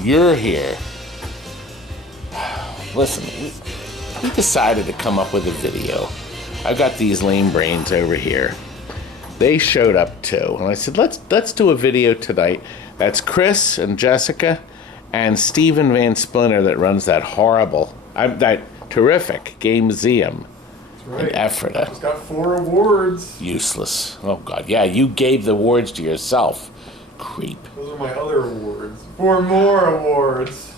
You're here. Listen, we decided to come up with a video. I've got these lame brains over here. They showed up too, and I said, let's do a video tonight. That's Chris and Jessica and Steven Van Splinter that runs that that terrific Game Museum. Right. In Ephrata. It's got 4 awards. Useless. Oh God, yeah, you gave the awards to yourself. Creep. Those are my other awards. 4 more awards.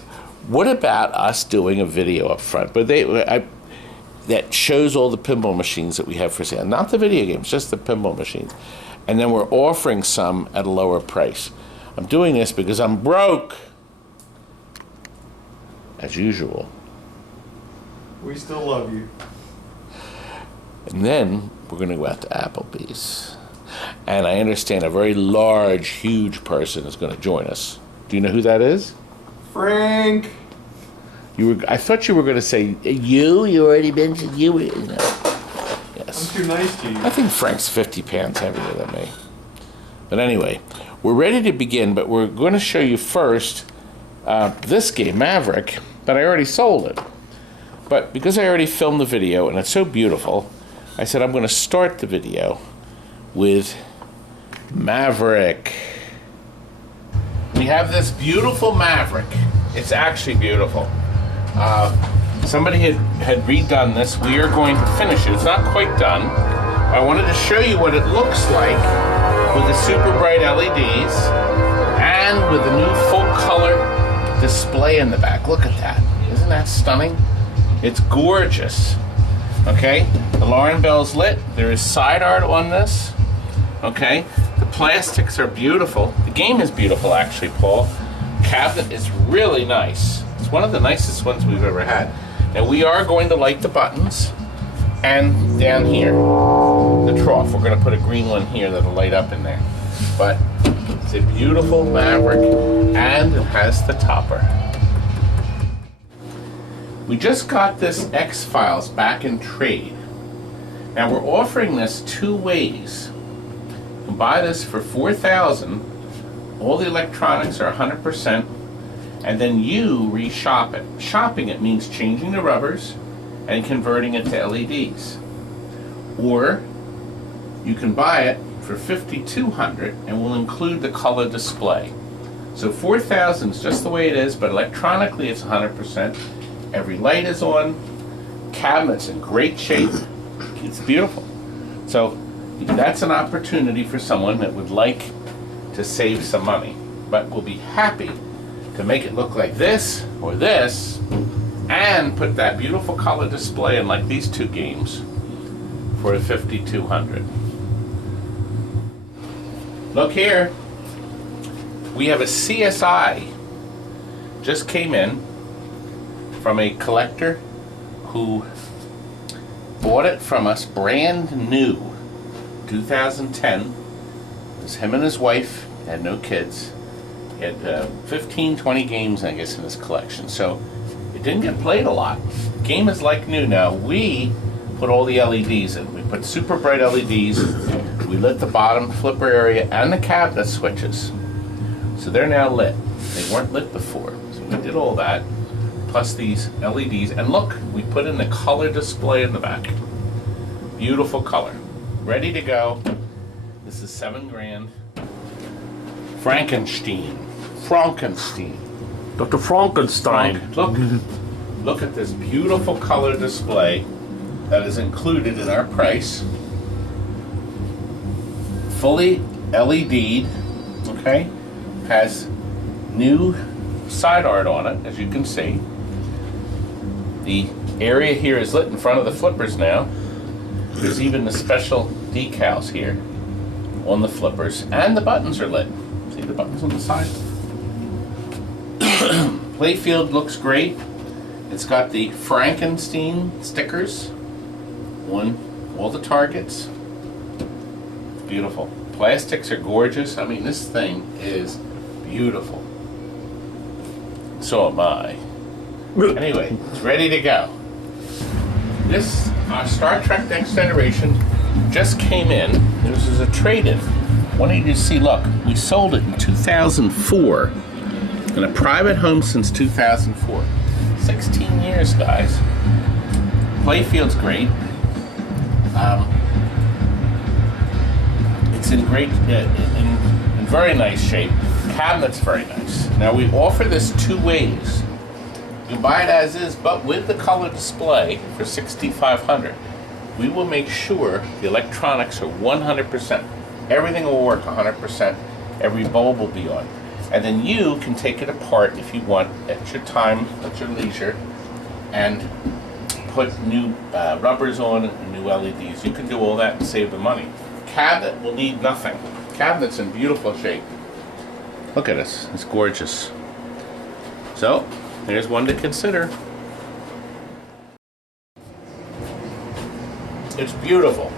What about us doing a video up front? But that shows all the pinball machines that we have for sale. Not the video games, just the pinball machines. And then we're offering some at a lower price. I'm doing this because I'm broke. As usual. We still love you. And then we're going to go out to Applebee's. And I understand a very large, huge person is going to join us. Do you know who that is? Frank. I thought you were going to say, you already mentioned you. No. Yes. I'm too nice to you. I think Frank's 50 pounds heavier than me. But anyway, we're ready to begin, but we're going to show you first this game, Maverick, but I already sold it. But because I already filmed the video and it's so beautiful, I said I'm going to start the video with Maverick. We have this beautiful Maverick. It's actually beautiful. Somebody had redone this. We are going to finish it. It's not quite done. I wanted to show you what it looks like with the super bright LEDs and with the new full color display in the back. Look at that. Isn't that stunning? It's gorgeous. Okay, the alarm bell's lit. There is side art on this. Okay, the plastics are beautiful. The game is beautiful, actually, Paul. Cabinet is really nice. It's one of the nicest ones we've ever had. And we are going to light the buttons. And down here, the trough. We're going to put a green one here that'll light up in there. But it's a beautiful Maverick, and it has the topper. We just got this X FILES back in trade. Now we're offering this 2 ways. You can buy this for $4,000. All the electronics are 100%, and then you reshop it. Shopping it means changing the rubbers and converting it to LEDs. Or you can buy it for $5,200 and we'll include the color display. So $4,000 is just the way it is, but electronically it's 100%. Every light is on. Cabinet's in great shape. It's beautiful. So that's an opportunity for someone that would like to save some money, but will be happy to make it look like this or this and put that beautiful color display in like these 2 games for $5,200. Look here. We have a CSI just came in from a collector who bought it from us brand new, 2010. It was him and his wife, had no kids. He had 15, 20 games, I guess, in his collection. So it didn't get played a lot. The game is like new now. We put all the LEDs in. We put super bright LEDs. We lit the bottom flipper area and the cabinet switches. So they're now lit. They weren't lit before. So we did all that. Plus these LEDs, and look, we put in the color display in the back. Beautiful color, ready to go. This is $7,000. Frankenstein, Dr. Frankenstein. Look at this beautiful color display that is included in our price. Fully LED'd, okay? Has new side art on it, as you can see. The area here is lit in front of the flippers now. There's even the special decals here on the flippers, and the buttons are lit. See the buttons on the side? Playfield looks great. It's got the Frankenstein stickers on all the targets. Beautiful. Plastics are gorgeous. I mean, this thing is beautiful. So am I. Anyway, it's ready to go. This Star Trek Next Generation just came in. This is a trade-in. Wanted you to see, look, we sold it in 2004. In a private home since 2004. 16 years, guys. Playfield's great. It's in great, in very nice shape. Cabinet's very nice. Now we offer this two ways. You can buy it as is, but with the color display for $6,500. We will make sure the electronics are 100%. Everything will work 100%. Every bulb will be on. And then you can take it apart if you want at your time, at your leisure, and put new rubbers on and new LEDs. You can do all that and save the money. Cabinet will need nothing. Cabinet's in beautiful shape. Look at this, it's gorgeous. So, here's one to consider. It's beautiful.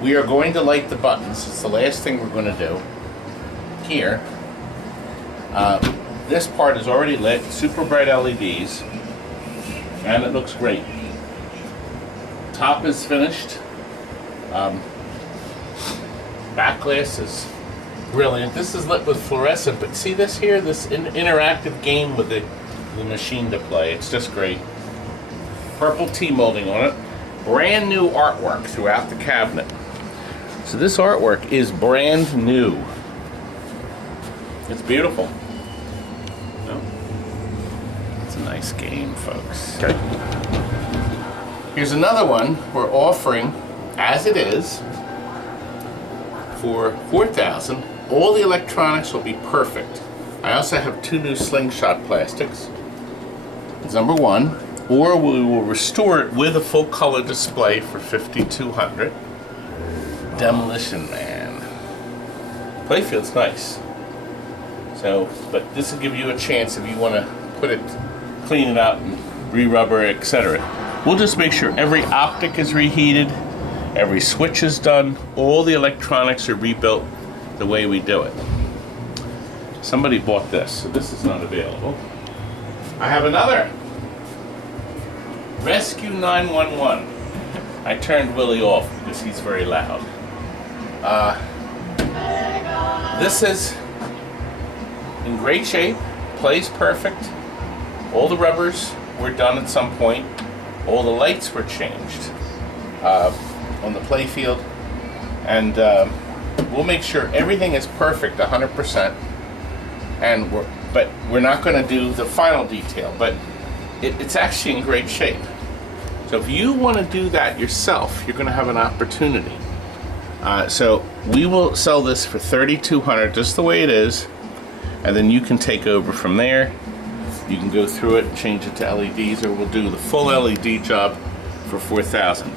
We are going to light the buttons. It's the last thing we're going to do. Here, this part is already lit, super bright LEDs, and it looks great. Top is finished. Back glass is brilliant. This is lit with fluorescent, but see this here, this interactive game with the machine to play. It's just great. Purple T-molding on it. Brand new artwork throughout the cabinet. So this artwork is brand new. It's beautiful. No? It's a nice game, folks. Okay. Here's another one we're offering as it is for $4,000. All the electronics will be perfect. I also have two new slingshot plastics. It's number one. Or we will restore it with a full color display for $5,200. Demolition Man. Playfield's nice. So, but this will give you a chance if you want to put it, clean it out and re-rubber, etc. We'll just make sure every optic is reheated, every switch is done, all the electronics are rebuilt the way we do it. Somebody bought this, so this is not available. I have another. Rescue 911. I turned Willie off because he's very loud. This is in great shape, plays perfect. All the rubbers were done at some point. All the lights were changed on the playfield. And we'll make sure everything is perfect 100%. And we're not going to do the final detail, but it's actually in great shape. So if you want to do that yourself, you're going to have an opportunity. So we will sell this for $3,200, just the way it is, and then you can take over from there. You can go through it and change it to LEDs, or we'll do the full LED job for $4,000.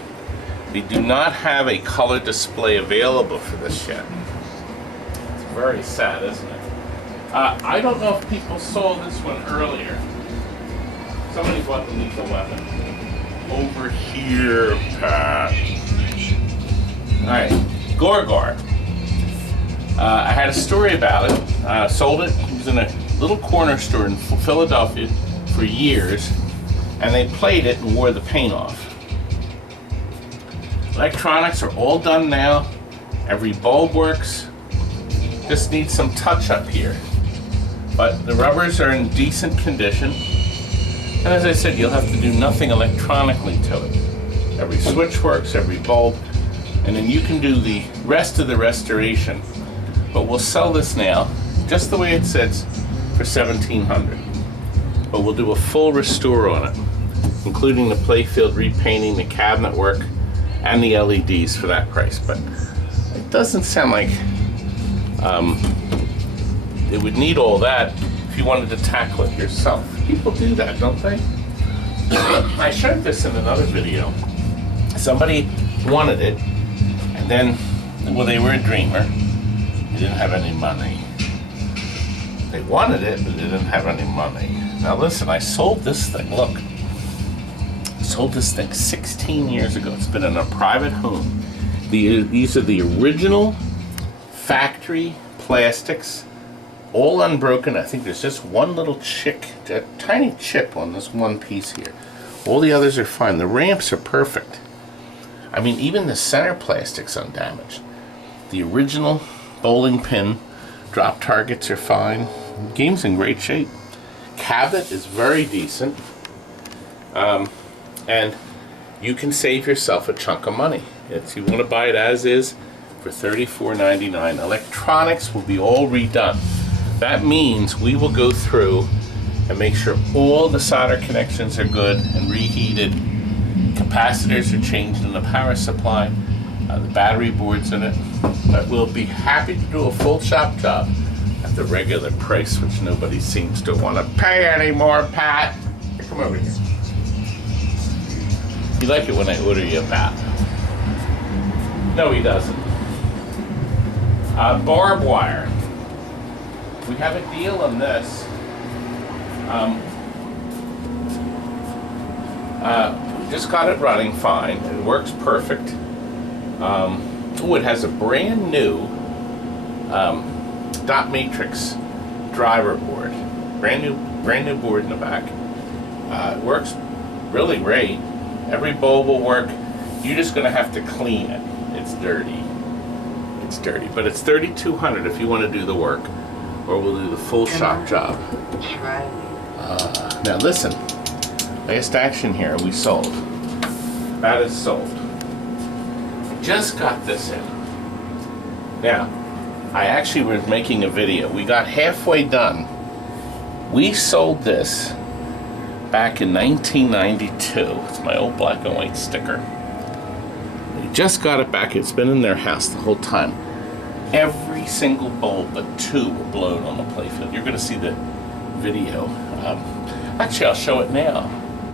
We do not have a color display available for this yet. It's very sad, isn't it? I don't know if people saw this one earlier. Somebody bought the Lethal Weapon. Over here, Pat. Alright, GORGAR. I had a story about it. Sold it. It was in a little corner store in Philadelphia for years, and they played it and wore the paint off. Electronics are all done now. Every bulb works. Just needs some touch up here. But the rubbers are in decent condition. And as I said, you'll have to do nothing electronically to it. Every switch works, every bulb, and then you can do the rest of the restoration. But we'll sell this now, just the way it sits, for $1,700. But we'll do a full restore on it, including the playfield repainting, the cabinet work, and the LEDs for that price. But it doesn't sound like it would need all that if you wanted to tackle it yourself. People do that, don't they? I showed this in another video. Somebody wanted it, and then, well, they were a dreamer. They didn't have any money. They wanted it, but they didn't have any money. Now listen, I sold this thing, look. I sold this thing 16 years ago. It's been in a private home. These are the original factory plastics, all unbroken. I think there's just one little a tiny chip on this one piece here. All the others are fine. The ramps are perfect. I mean, even the center plastic's undamaged. The original bowling pin Drop targets are fine. Game's in great shape. Cabinet is very decent. And you can save yourself a chunk of money. If you want to buy it as is for $34.99. Electronics will be all redone. That means we will go through and make sure all the solder connections are good and reheated. Capacitors are changed in the power supply. The battery board's in it. But we'll be happy to do a full shop job at the regular price, which nobody seems to want to pay anymore, Pat. Here, come over here. You like it when I order you a Pat? No, he doesn't. Barb wire. We have a deal on this. Just got it running fine. It works perfect. It has a brand new dot matrix driver board. Brand new board in the back. It works really great. Every bulb will work. You're just gonna have to clean it. It's dirty. It's dirty, but it's $3,200 if you want to do the work, or we'll do the full shop job. Now listen, last action here we sold. That is sold. Just got this in. Now, I actually was making a video. We got halfway done. We sold this back in 1992. It's my old black and white sticker. We just got it back. It's been in their house the whole time. Every single bulb but 2 were blown on the playfield. You're going to see the video. Actually, I'll show it now.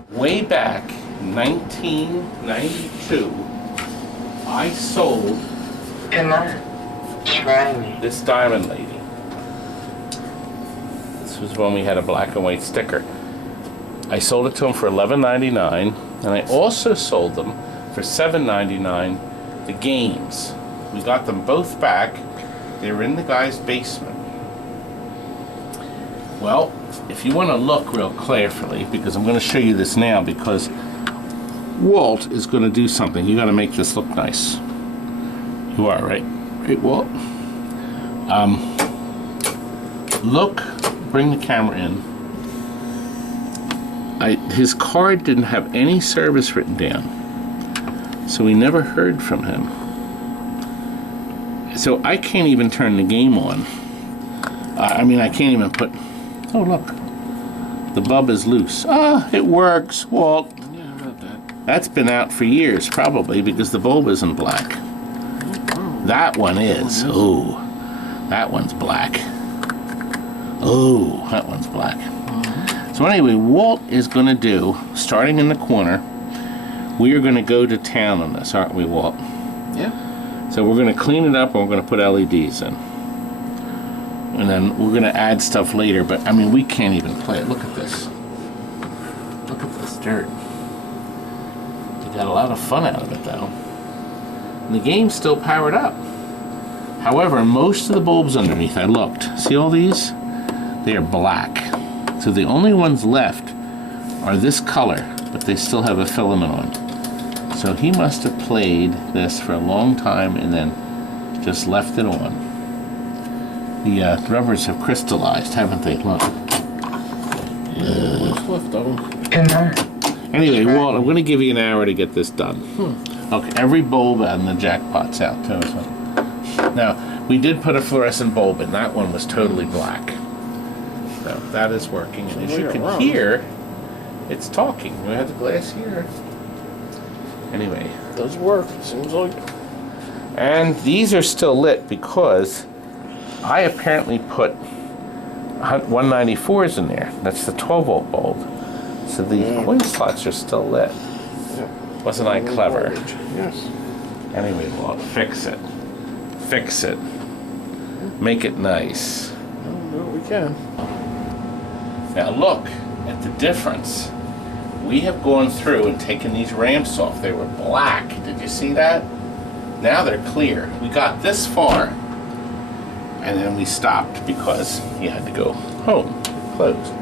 Way back in 1992, I sold this Diamond Lady. This was when we had a black and white sticker. I sold it to him for $11.99, and I also sold them for $7.99 the games. We got them both back. They were in the guy's basement. Well, if you want to look real carefully, because I'm going to show you this now, because Walt is going to do something. You got to make this look nice. You are, right? Right, Walt? Look, bring the camera in. His card didn't have any service written down, so we never heard from him. So I can't even turn the game on. I mean, I can't even put... Oh, look. The bulb is loose. Ah, it works, Walt. Yeah, about that. That's been out for years, probably, because the bulb isn't black. That one is. Oh, that one's black. Oh, that one's black. So anyway, Walt is going to do, starting in the corner, we are going to go to town on this, aren't we, Walt? Yeah. So we're going to clean it up and we're going to put LEDs in. And then we're going to add stuff later, but I mean, we can't even play it. Look at this. Look at this dirt. You got a lot of fun out of it, though. And the game's still powered up. However, most of the bulbs underneath, I looked. See all these? They are black. So the only ones left are this color, but they still have a filament on. So he must have played this for a long time and then just left it on. The rubbers have crystallized, haven't they? Look. Left of them. Anyway, Walt, I'm going to give you an hour to get this done. Okay, every bulb and the jackpot's out too. So. Now, we did put a fluorescent bulb in. That one was totally black. So that is working. And as you can hear, it's talking. We have the glass here. Anyway. It does work, it seems like. And these are still lit because I apparently put 194s in there. That's the 12-volt bulb. So the coin slots are still lit. Yeah. Wasn't I clever? Yes. Anyway, well, fix it. Fix it. Make it nice. Well, we can. Now look at the difference. We have gone through and taken these ramps off. They were black. Did you see that? Now they're clear. We got this far, and then we stopped because he had to go home. It closed.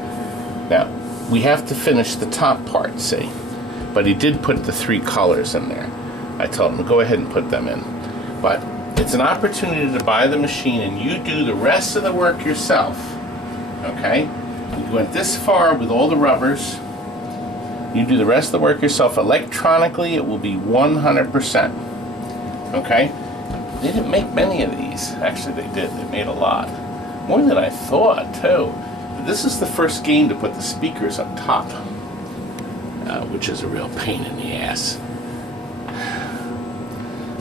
Now, we have to finish the top part, see? But he did put the 3 colors in there. I told him to go ahead and put them in. But it's an opportunity to buy the machine and you do the rest of the work yourself. Okay? You went this far with all the rubbers. You do the rest of the work yourself. Electronically, it will be 100%. Okay? They didn't make many of these. Actually, they did. They made a lot. More than I thought, too. But this is the first game to put the speakers up top, which is a real pain in the ass.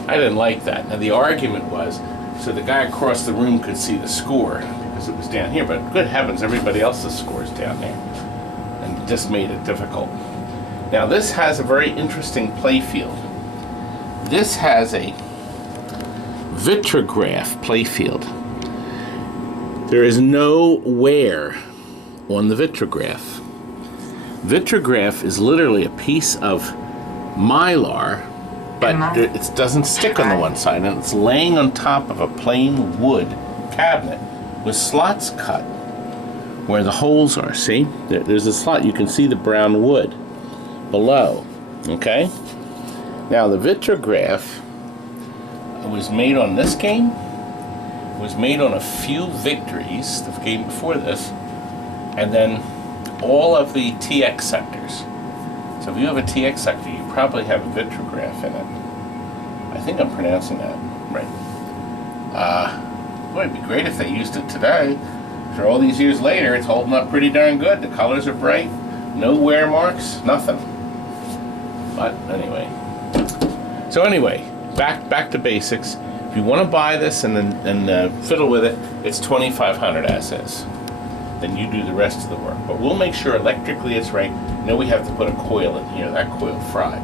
I didn't like that. Now, the argument was so the guy across the room could see the score because it was down here, but good heavens, everybody else's score is down there. And it just made it difficult. Now, this has a very interesting play field. This has a vitrograph play field. There is no wear on the vitrograph. Vitrograph is literally a piece of mylar, but it doesn't stick on the one side, and it's laying on top of a plain wood cabinet with slots cut where the holes are. See? There's a slot. You can see the brown wood below. Okay? Now, the vitrograph was made on this game. It was made on a few victories, the game before this, and then all of the TX sectors. So if you have a TX sector, you probably have a vitrograph in it. I think I'm pronouncing that right. Boy, it'd be great if they used it today. For all these years later, it's holding up pretty darn good. The colors are bright, no wear marks, nothing. But anyway. So anyway, back to basics. If you want to buy this and then fiddle with it, it's $2,500 as is. Then you do the rest of the work. But we'll make sure electrically it's right. You know we have to put a coil in here. That coil fried.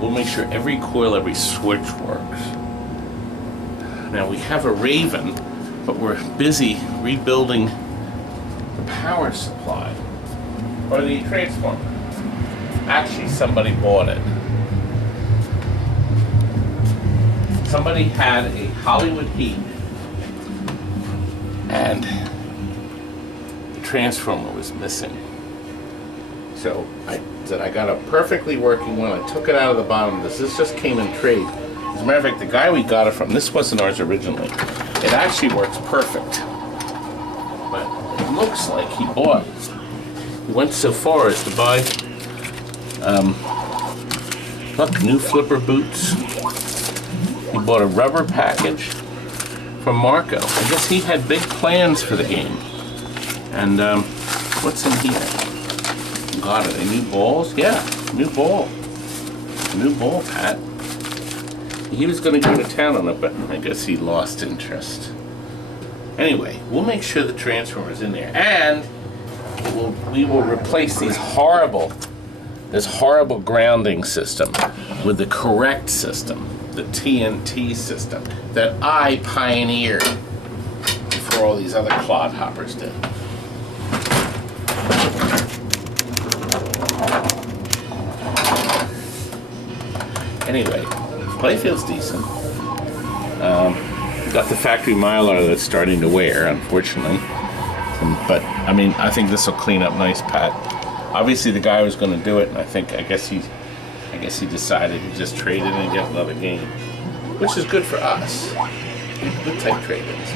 We'll make sure every coil, every switch works. Now we have a Raven, but we're busy rebuilding the power supply or the transformer. Actually, somebody bought it. Somebody had a Hollywood heat and the transformer was missing. So I said I got a perfectly working one. I took it out of the bottom of this. This just came in trade. As a matter of fact, the guy we got it from, this wasn't ours originally. It actually works perfect. But it looks like he bought it. He went so far as to buy look, new flipper boots. He bought a rubber package from Marco. I guess he had big plans for the game. And what's in here? God, are they new balls? Yeah, new ball. New ball, Pat. He was going to go to town on it, but I guess he lost interest. Anyway, we'll make sure the transformer's in there. And we will replace this horrible grounding system with the correct system. The TNT system that I pioneered before all these other clodhoppers did. Anyway, playfield's decent. Got the factory Mylar that's starting to wear, unfortunately. But I mean, I think this will clean up nice, Pat. Obviously, the guy was going to do it, and I guess he decided to just trade it and get another game, which is good for us. Good type trade-ins.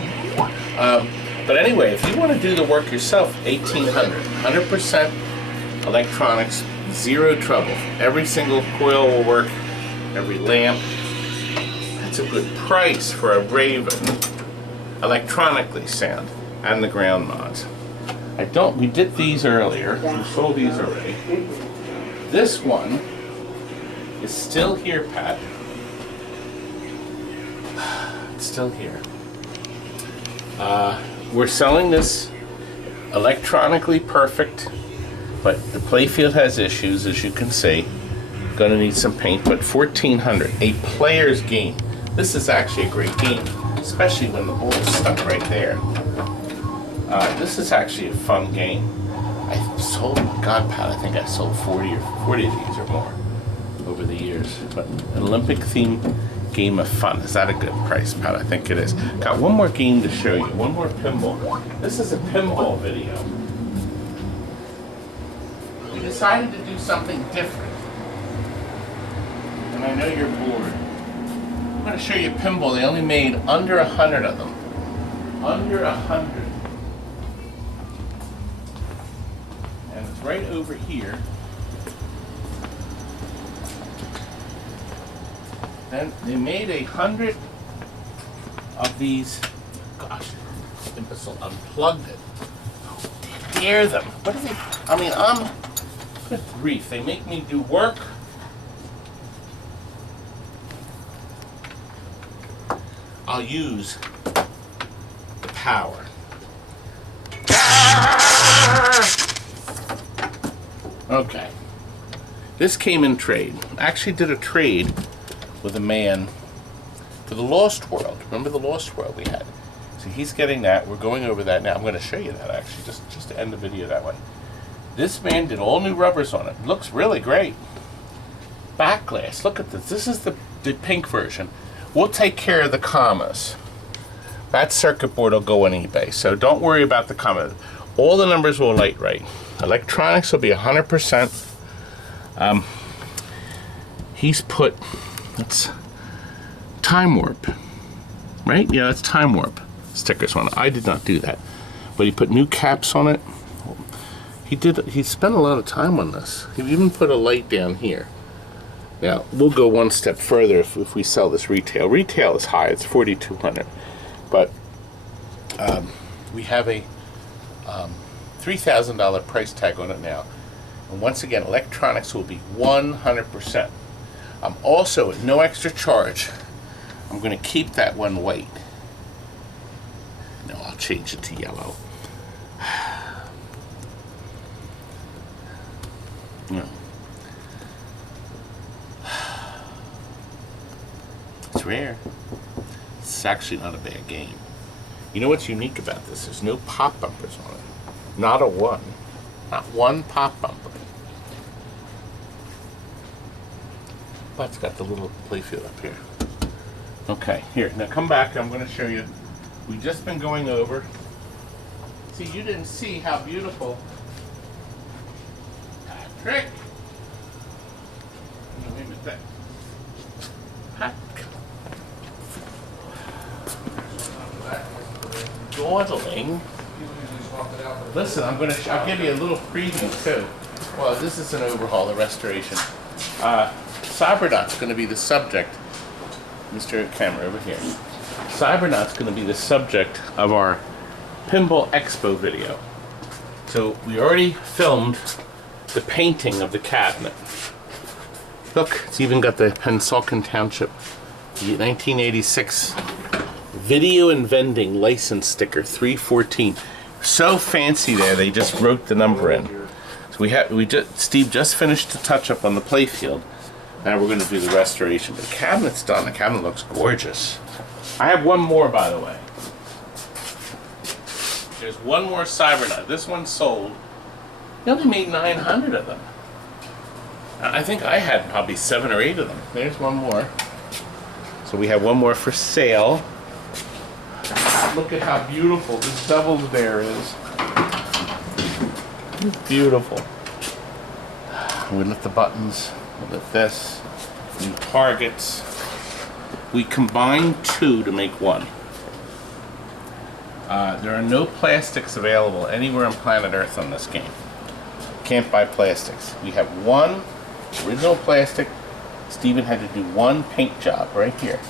But anyway, if you want to do the work yourself, $1,800, 100% electronics, zero trouble. Every single coil will work, every lamp. That's a good price for a Raven electronically sound, and the ground mods. We did these earlier. We sold these already. This one is still here, Pat. It's still here. We're selling this electronically perfect, but the playfield has issues, as you can see. Gonna need some paint, but $1,400, a player's game. This is actually a great game, especially when the ball's stuck right there. This is actually a fun game. I sold, God, Pat, I think I sold 40 of these or more over the years. But an Olympic-themed game of fun. Is that a good price, Pat? I think it is. Got one more game to show you. One more pinball. This is a pinball video. We decided to do something different. And I know you're bored. I'm going to show you Pinball. They only made under 100 of them. Under 100. And it's right over here. Then they made 100 of these. Gosh, imbecile unplugged it. How dare them? What is it? I mean, good grief. They make me do work. I'll use the power. Okay. This came in trade. I actually did a trade with a man for the Lost World. Remember the Lost World we had? So he's getting that. We're going over that now. I'm going to show you that actually, just to end the video that way. This man did all new rubbers on it. It looks really great. Back glass. Look at this. This is the pink version. We'll take care of the commas. That circuit board will go on eBay, so don't worry about the commas. All the numbers will light right. Electronics will be 100%. He's put, that's time warp, right? Yeah, that's time warp stickers on it. I did not do that, but he put new caps on it. He spent a lot of time on this. He even put a light down here. Now, we'll go one step further if we sell this retail. Retail is high, it's $4,200. But we have a $3,000 price tag on it now. And once again, electronics will be 100%. Also, at no extra charge, I'm going to keep that one white. No, I'll change it to yellow. No. It's rare. It's actually not a bad game. You know what's unique about this? There's no pop bumpers on it. Not a one. Not one pop bumper. But it's got the little playfield up here. Okay, here. Now come back. I'm going to show you. We've just been going over. See, you didn't see how beautiful. Patrick. Wait a minute. Dawdling. Listen, I'll give you a little preview too. Well, this is an overhaul, a restoration. Cybernaut's going to be the subject. Mr. Camera over here. Cybernaut's going to be the subject of our Pinball Expo video. So we already filmed the painting of the cabinet. Look, it's even got the Pennsauken Township, the 1986 Video and Vending license sticker, 314. So fancy there, they just wrote the number in. So Steve just finished the touch-up on the playfield. Now we're going to do the restoration. The cabinet's done. The cabinet looks gorgeous. I have one more, by the way. There's one more Cybernaut. This one sold. They only made 900 of them. I think I had probably 7 or 8 of them. There's one more. So we have one more for sale. Look at how beautiful this devil's bear is. It's beautiful. We lift the buttons. We lift this. New targets. We combined 2 to make 1. There are no plastics available anywhere on planet Earth on this game. Can't buy plastics. We have 1 original plastic. Steven had to do 1 paint job right here.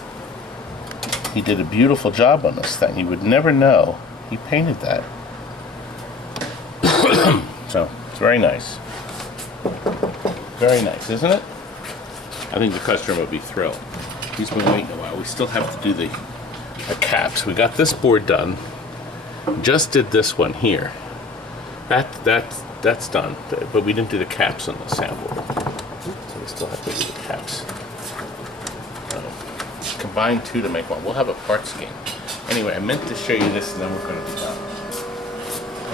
He did a beautiful job on this thing. You would never know he painted that. So, it's very nice. Very nice, isn't it? I think the customer will be thrilled. He's been waiting a while. We still have to do the caps. We got this board done. Just did this one here. That's done, but we didn't do the caps on the sample. So we still have to do the caps. Combine 2 to make 1. We'll have a parts game. Anyway, I meant to show you this and then we're going to be done.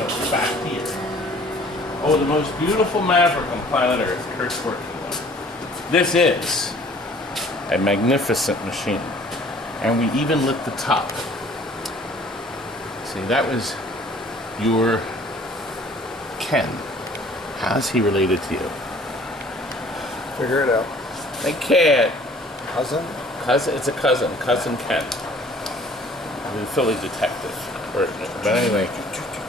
So back here. Oh, the most beautiful Maverick on planet Earth. Kurt's working on it. This is a magnificent machine. And we even lit the top. See, that was your Ken. How's he related to you? Figure it out. I can't. Cousin? It's a cousin. Cousin Ken. The Philly detective. But anyway,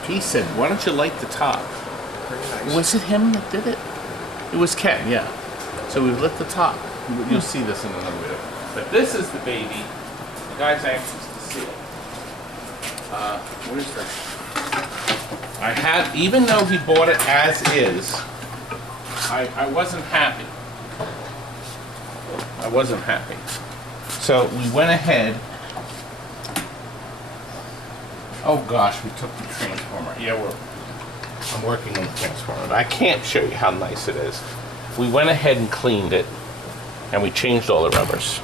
he said, why don't you light the top? Pretty nice. Was it him that did it? It was Ken, yeah. So we lit the top. You'll see this in another video. But this is the baby. The guy's anxious to see it. Where's the... I had, even though he bought it as is, I wasn't happy. I wasn't happy. So we went ahead. Oh gosh, we took the transformer. Yeah, I'm working on the transformer. But I can't show you how nice it is. We went ahead and cleaned it, and we changed all the rubbers.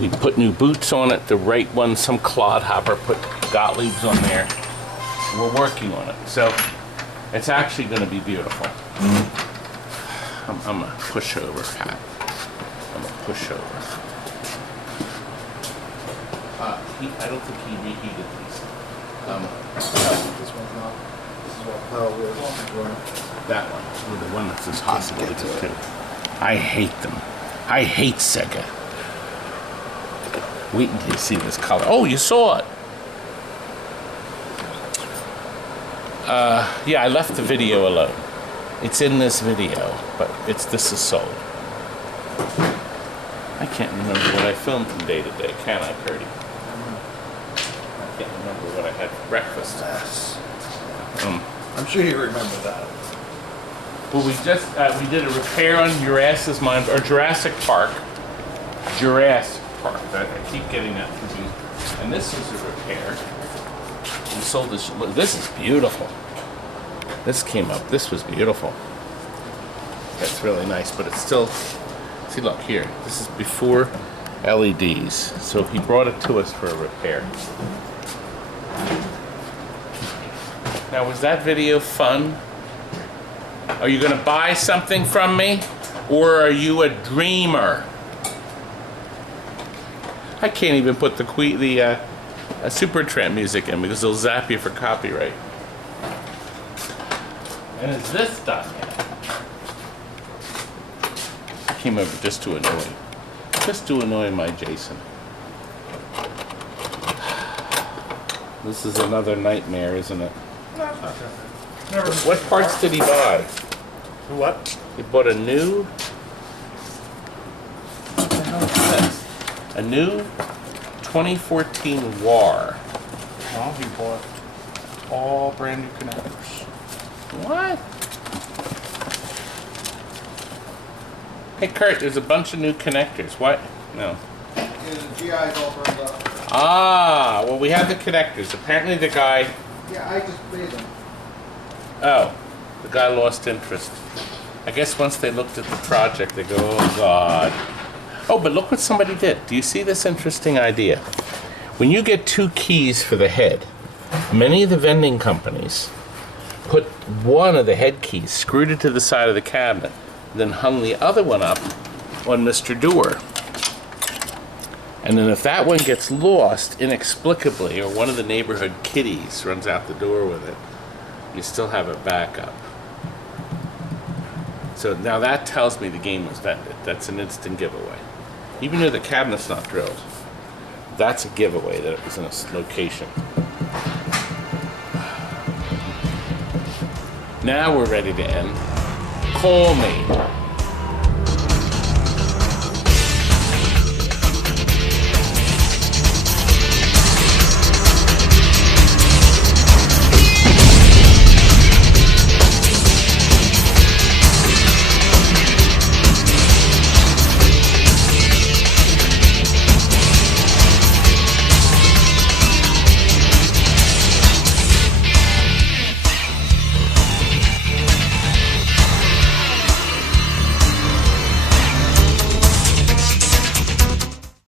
We put new boots on it, the right one, some clodhopper, put Gottlieb's on there. We're working on it. So it's actually going to be beautiful. I'm a pushover, Pat. I'm a pushover. I don't think he reheated these. This one's not. This is what power is. That one, the one that's as possible to do. I hate them. I hate Sega. Wait until you see this color. Oh, you saw it. Yeah, I left the video alone. It's in this video, but this is sold. I can't remember what I filmed from day to day, can I, Curdy? I can't remember what I had for breakfast. Yes. I'm sure you remember that. Well, we did a repair on Jurassic Park. Jurassic Park. I keep getting that confused. And this is a repair. We sold this. Look, this is beautiful. This came up. This was beautiful. That's really nice, but it's still. See, look here. This is before LEDs. So he brought it to us for a repair. Now, was that video fun? Are you going to buy something from me? Or are you a dreamer? I can't even put the Supertramp music in because they'll zap you for copyright. And is this done yet? I came over just to annoy my Jason. This is another nightmare, isn't it? No, it's not that. What parts did he buy? What? He bought a new... What the hell is this? A new 2014 WAR. Well, he bought all brand new connectors. What? Hey Kurt, there's a bunch of new connectors. What? No. Yeah, the GI's all burned up. Ah, well we have the connectors. Apparently the guy... Yeah, I just made them. Oh, the guy lost interest. I guess once they looked at the project, they go, oh God. Oh, but look what somebody did. Do you see this interesting idea? When you get two keys for the head, many of the vending companies put one of the head keys, screwed it to the side of the cabinet, then hung the other one up on Mr. Door. And then if that one gets lost inexplicably, or one of the neighborhood kiddies runs out the door with it, you still have a backup. So now that tells me the game was vended. That's an instant giveaway. Even though the cabinet's not drilled, that's a giveaway that it was in a location. Now we're ready to end. Call me.